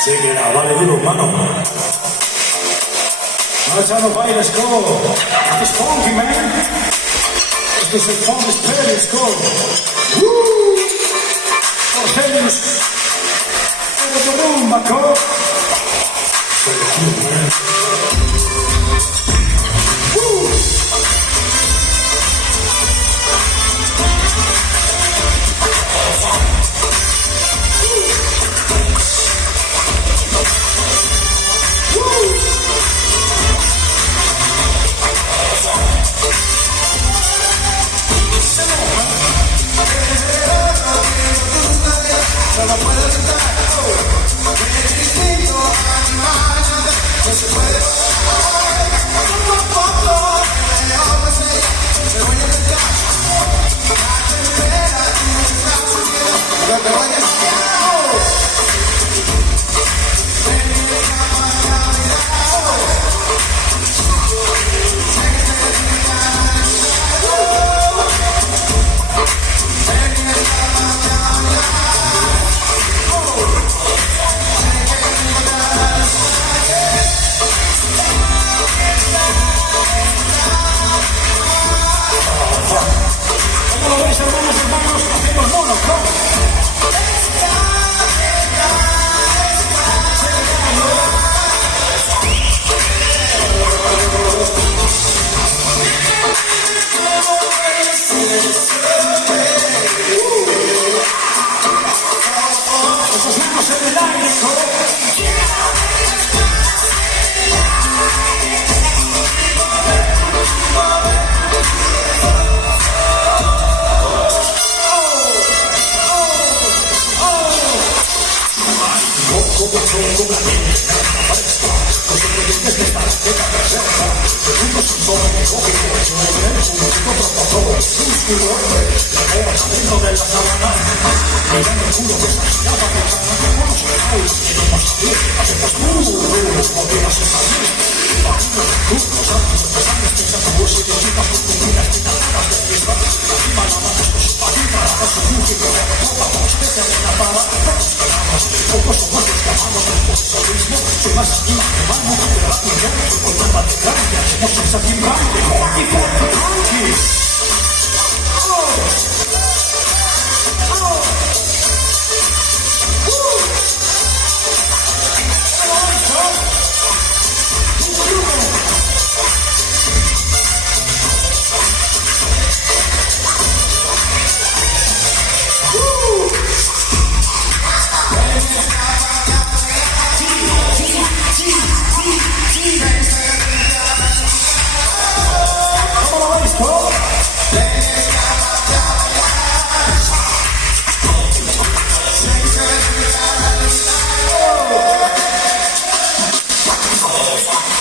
Check it out, vale duro, mano. Marcha no bailes, go. Esto es funky, man. Esto es el funk experience, go. Porteños. Esto es rumba, go. Solo puedo estar, es distinto a mi manera, no se puede poco a poco, me voy a intentar, la primera y está unida, no te vayas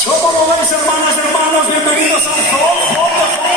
¿Cómo lo veis, hermanas y hermanos? Bienvenidos a un